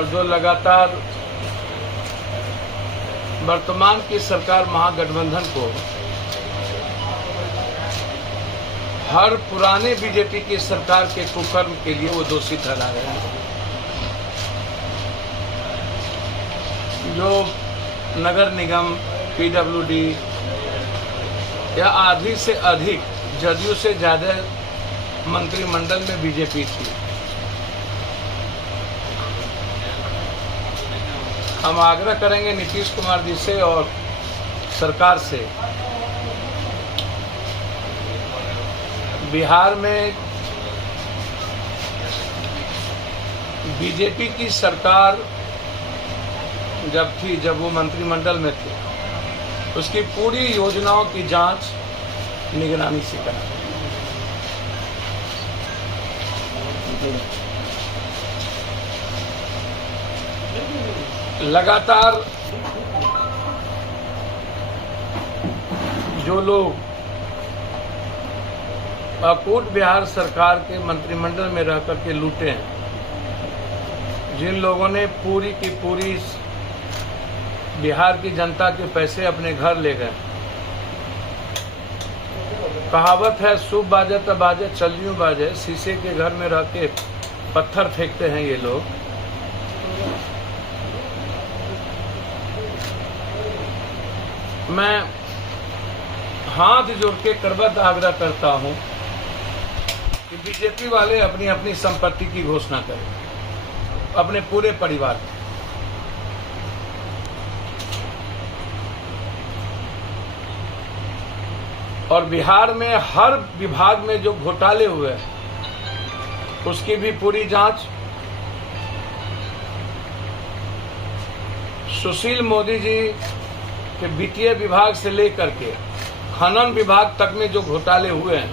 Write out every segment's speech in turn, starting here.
और जो लगातार वर्तमान की सरकार महागठबंधन को हर पुराने बीजेपी की सरकार के कुकर्म के लिए वो दोषी ठहरा रहे हैं। जो नगर निगम, पीडब्ल्यूडी या आधी से अधिक, जदयू से ज्यादा मंत्रिमंडल में बीजेपी थी। हम आग्रह करेंगे नीतीश कुमार जी से और सरकार से, बिहार में बीजेपी की सरकार जब वो मंत्रिमंडल में थे, उसकी पूरी योजनाओं की जांच निगरानी से करें। लगातार जो लोग अकूट बिहार सरकार के मंत्रिमंडल में रह करके लूटे हैं, जिन लोगों ने पूरी की पूरी बिहार की जनता के पैसे अपने घर ले गए। कहावत है, शुभ बाजे तब बाजे चलियों बाजे। शीशे के घर में रह के पत्थर फेंकते हैं ये लोग। मैं हाथ जोड़ के करबद्ध आग्रह करता हूं कि बीजेपी वाले अपनी अपनी संपत्ति की घोषणा करें, अपने पूरे परिवार की। और बिहार में हर विभाग में जो घोटाले हुए उसकी भी पूरी जांच। सुशील मोदी जी के वित्तीय विभाग से लेकर के खनन विभाग तक में जो घोटाले हुए हैं,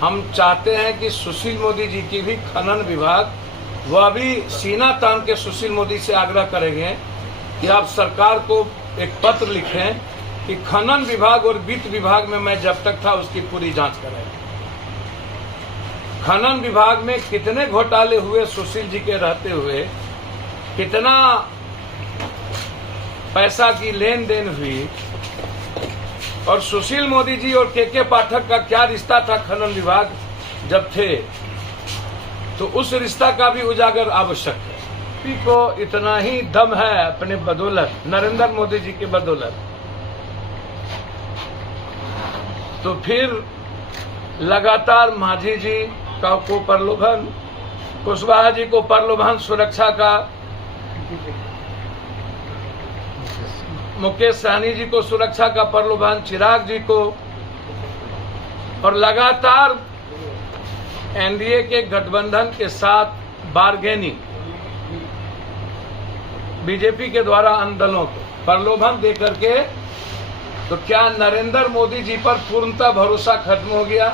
हम चाहते हैं कि सुशील मोदी जी की भी खनन विभाग, वह भी सीना तान के सुशील मोदी से आग्रह करेंगे कि आप सरकार को एक पत्र लिखें कि खनन विभाग और वित्त विभाग में मैं जब तक था उसकी पूरी जांच करें। खनन विभाग में कितने घोटाले हुए सुशील जी के रहते हुए, कितना पैसा की लेन देन हुई, और सुशील मोदी जी और के पाठक का क्या रिश्ता था खनन विभाग जब थे, तो उस रिश्ता का भी उजागर आवश्यक है। को इतना ही दम है अपने बदौलत, नरेंद्र मोदी जी के बदौलत, तो फिर लगातार मांझी जी को प्रलोभन, कुशवाहा जी को प्रलोभन सुरक्षा का, मुकेश सहनी जी को सुरक्षा का प्रलोभन, चिराग जी को, और लगातार एनडीए के गठबंधन के साथ बार्गेनिंग बीजेपी के द्वारा अन्य दलों को प्रलोभन देकर के, तो क्या नरेंद्र मोदी जी पर पूर्णतः भरोसा खत्म हो गया?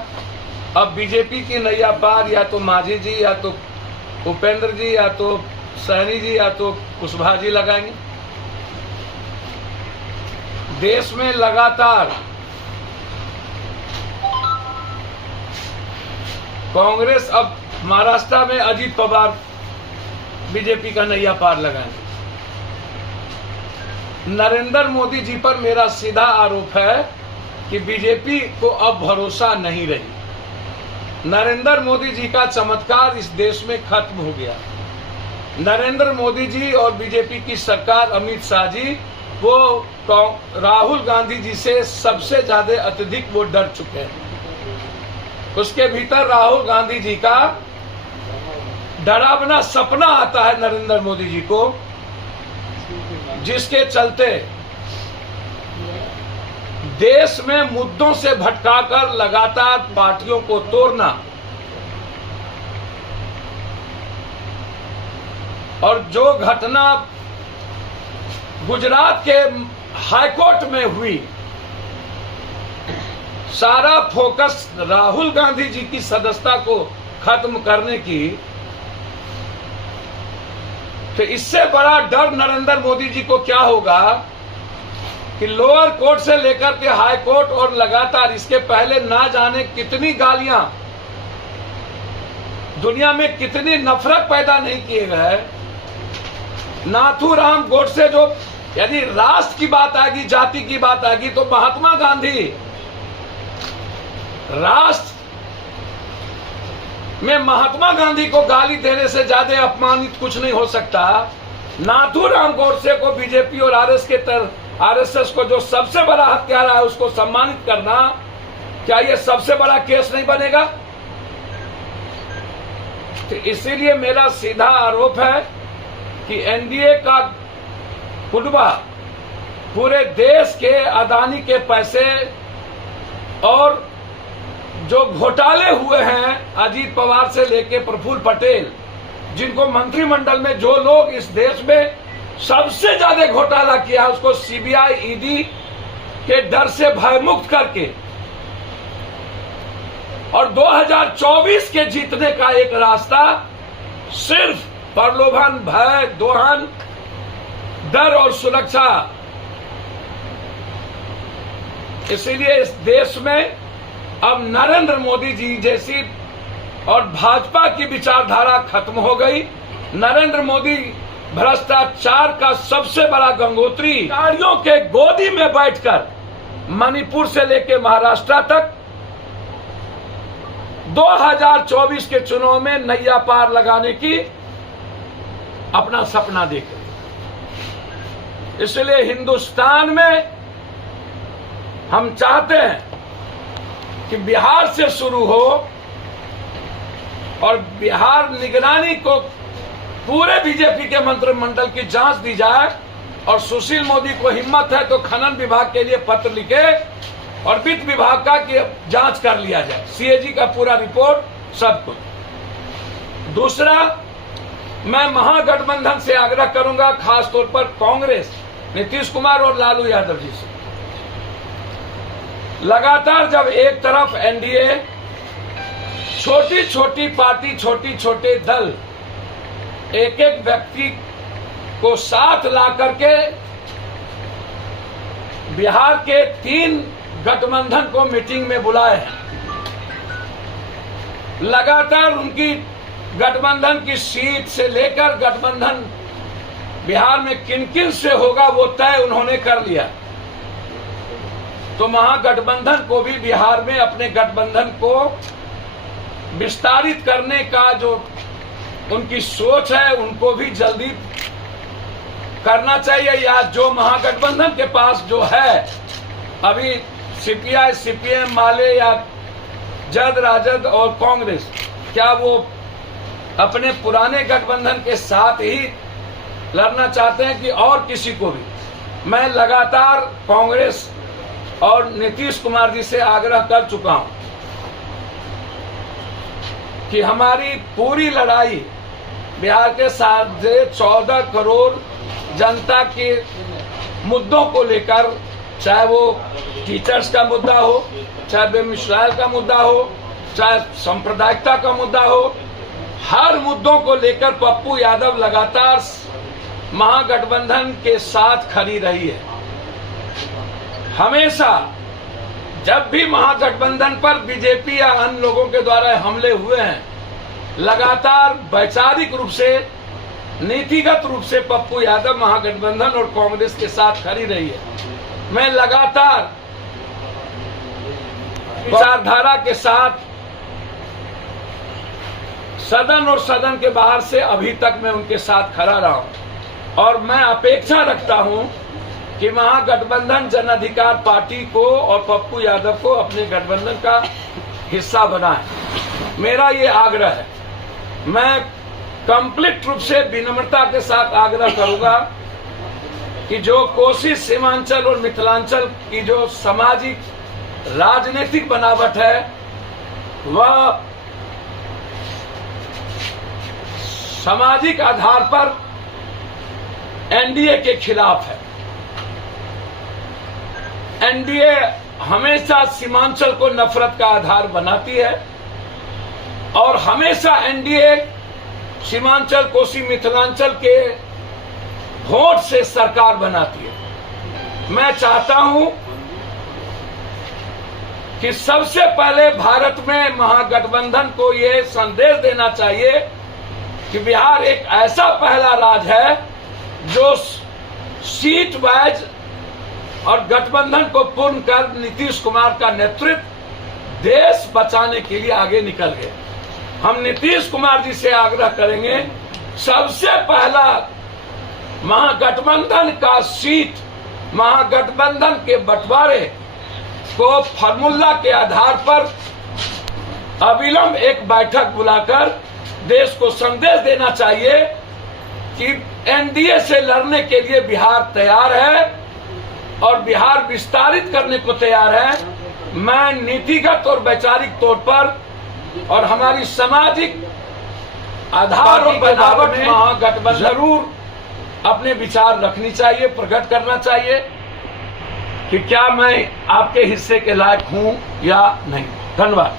अब बीजेपी की नैया पार या तो मांझी जी, या तो उपेंद्र जी, या तो सहनी जी, या तो कुशवाहा जी लगाएंगे। देश में लगातार कांग्रेस, अब महाराष्ट्र में अजीत पवार बीजेपी का नैया पार लगाएंगे। नरेंद्र मोदी जी पर मेरा सीधा आरोप है कि बीजेपी को अब भरोसा नहीं रही। नरेंद्र मोदी जी का चमत्कार इस देश में खत्म हो गया। नरेंद्र मोदी जी और बीजेपी की सरकार, अमित शाह जी, वो राहुल गांधी जी से सबसे ज्यादा अत्यधिक वो डर चुके हैं। उसके भीतर राहुल गांधी जी का डरावना सपना आता है नरेंद्र मोदी जी को, जिसके चलते देश में मुद्दों से भटकाकर लगातार पार्टियों को तोड़ना, और जो घटना गुजरात के हाईकोर्ट में हुई, सारा फोकस राहुल गांधी जी की सदस्यता को खत्म करने की, तो इससे बड़ा डर नरेंद्र मोदी जी को क्या होगा कि लोअर कोर्ट से लेकर के हाई कोर्ट, और लगातार इसके पहले ना जाने कितनी गालियां, दुनिया में कितनी नफरत पैदा नहीं किए गए, नाथूराम गोडसे जो, यदि राष्ट्र की बात आएगी, जाति की बात आएगी, तो महात्मा गांधी राष्ट्र में महात्मा गांधी को गाली देने से ज्यादा अपमानित कुछ नहीं हो सकता। नाथूराम गोडसे को बीजेपी और आरएसएस को जो सबसे बड़ा हत्यारा है उसको सम्मानित करना, क्या ये सबसे बड़ा केस नहीं बनेगा? तो इसीलिए मेरा सीधा आरोप है कि एनडीए का कुनबा पूरे देश के अदानी के पैसे और जो घोटाले हुए हैं अजीत पवार से लेके प्रफुल्ल पटेल, जिनको मंत्रिमंडल में जो लोग इस देश में सबसे ज्यादा घोटाला किया उसको सीबीआई ईडी के डर से भयमुक्त करके और 2024 के जीतने का एक रास्ता सिर्फ प्रलोभन, भय, दोहन, डर और सुरक्षा। इसीलिए इस देश में अब नरेंद्र मोदी जी जैसी और भाजपा की विचारधारा खत्म हो गई। नरेंद्र मोदी भ्रष्टाचार का सबसे बड़ा गंगोत्री, गाड़ियों के गोदी में बैठकर मणिपुर से लेकर महाराष्ट्र तक 2024 के चुनाव में नैया पार लगाने की अपना सपना देख रहे। इसलिए हिंदुस्तान में हम चाहते हैं कि बिहार से शुरू हो और बिहार निगरानी को पूरे बीजेपी के मंत्रिमंडल की जांच दी जाए और सुशील मोदी को हिम्मत है तो खनन विभाग के लिए पत्र लिखे और वित्त विभाग का की जांच कर लिया जाए, सीएजी का पूरा रिपोर्ट, सब कुछ। दूसरा, मैं महागठबंधन से आग्रह करूंगा, खासतौर पर कांग्रेस, नीतीश कुमार और लालू यादव जी से। लगातार जब एक तरफ एनडीए, छोटी छोटी पार्टी, छोटे छोटे दल एक एक व्यक्ति को साथ ला करके बिहार के 3 गठबंधन को मीटिंग में बुलाए हैं, लगातार उनकी गठबंधन की सीट से लेकर गठबंधन बिहार में किन किन से होगा वो तय उन्होंने कर लिया। तो महागठबंधन को भी बिहार में अपने गठबंधन को विस्तारित करने का जो उनकी सोच है उनको भी जल्दी करना चाहिए। या जो महागठबंधन के पास जो है अभी सीपीआई, सीपीएम, माले या जद, राजद और कांग्रेस, क्या वो अपने पुराने गठबंधन के साथ ही लड़ना चाहते हैं कि और किसी को भी? मैं लगातार कांग्रेस और नीतीश कुमार जी से आग्रह कर चुका हूं कि हमारी पूरी लड़ाई बिहार के 14 करोड़ जनता के मुद्दों को लेकर, चाहे वो टीचर्स का मुद्दा हो, चाहे बेमिसाल का मुद्दा हो, चाहे सांप्रदायिकता का मुद्दा हो, हर मुद्दों को लेकर पप्पू यादव लगातार महागठबंधन के साथ खड़ी रही है। हमेशा जब भी महागठबंधन पर बीजेपी या अन्य लोगों के द्वारा हमले हुए हैं, लगातार वैचारिक रूप से, नीतिगत रूप से पप्पू यादव महागठबंधन और कांग्रेस के साथ खड़ी रही है। मैं लगातार विचारधारा के साथ सदन और सदन के बाहर से अभी तक मैं उनके साथ खड़ा रहा हूं और मैं अपेक्षा रखता हूं कि महागठबंधन जन अधिकार पार्टी को और पप्पू यादव को अपने गठबंधन का हिस्सा बनाए। मेरा ये आग्रह है। मैं कंप्लीट रूप से विनम्रता के साथ आग्रह करूंगा कि जो कोसी सीमांचल और मिथिलांचल की जो सामाजिक राजनीतिक बनावट है वह सामाजिक आधार पर एनडीए के खिलाफ है। एनडीए हमेशा सीमांचल को नफरत का आधार बनाती है और हमेशा एनडीए सीमांचल, कोसी, मिथिलांचल के वोट से सरकार बनाती है। मैं चाहता हूं कि सबसे पहले भारत में महागठबंधन को यह संदेश देना चाहिए कि बिहार एक ऐसा पहला राज्य है जो सीट वाइज और गठबंधन को पूर्ण कर नीतीश कुमार का नेतृत्व देश बचाने के लिए आगे निकल गए। हम नीतीश कुमार जी से आग्रह करेंगे, सबसे पहला महागठबंधन का सीट, महागठबंधन के बंटवारे को फार्मूला के आधार पर अविलंब एक बैठक बुलाकर देश को संदेश देना चाहिए कि एनडीए से लड़ने के लिए बिहार तैयार है और बिहार विस्तारित करने को तैयार है। मैं नीतिगत और वैचारिक तौर पर और हमारी सामाजिक आधार और बनावट में महागठबंधन जरूर अपने विचार रखनी चाहिए, प्रकट करना चाहिए कि क्या मैं आपके हिस्से के लायक हूं या नहीं। धन्यवाद।